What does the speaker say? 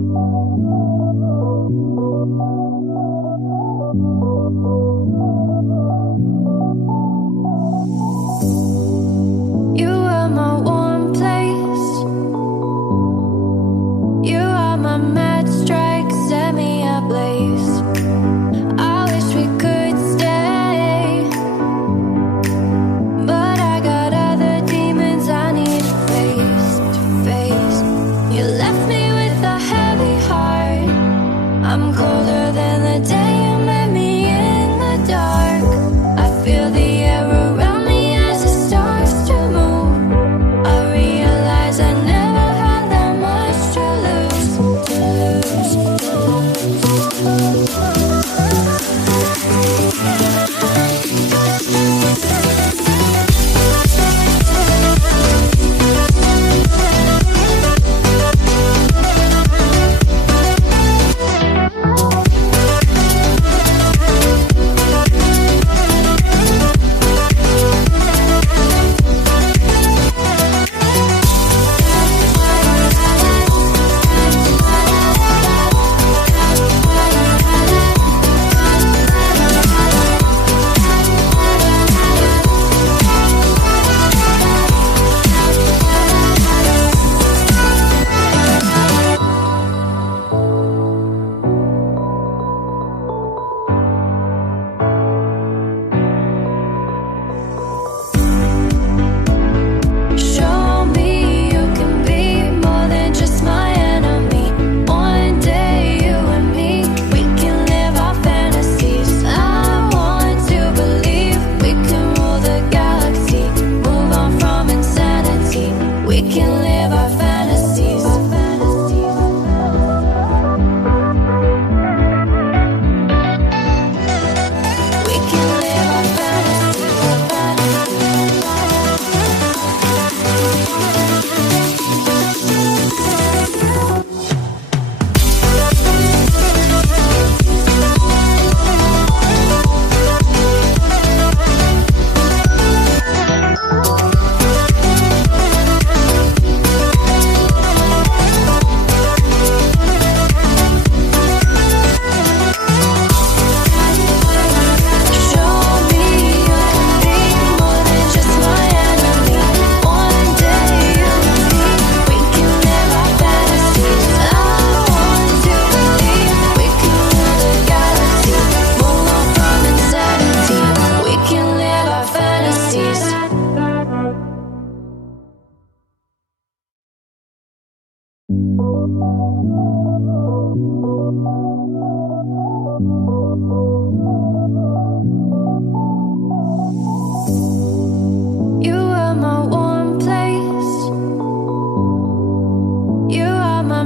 You are my warm place. You are my mad strike, set me ablaze. I wish we could stay, but I got other demons I need face to face. You left me with a heavy heart. I'm colder than the day you met me in the dark. I feel the air around me as it starts to move. I realize I never had that much to lose, show me you can be more than just my enemy. One day you and me, we can live our fantasies. I want to believe we can rule the galaxy, move on from insanity. We can live our fantasies. We can live our Show me you can be more than just my enemy. One day you and me, we can live our fantasies. I want to believe we can rule the galaxy, move on from insanity. We can live our fantasies. You are my warm place. You are my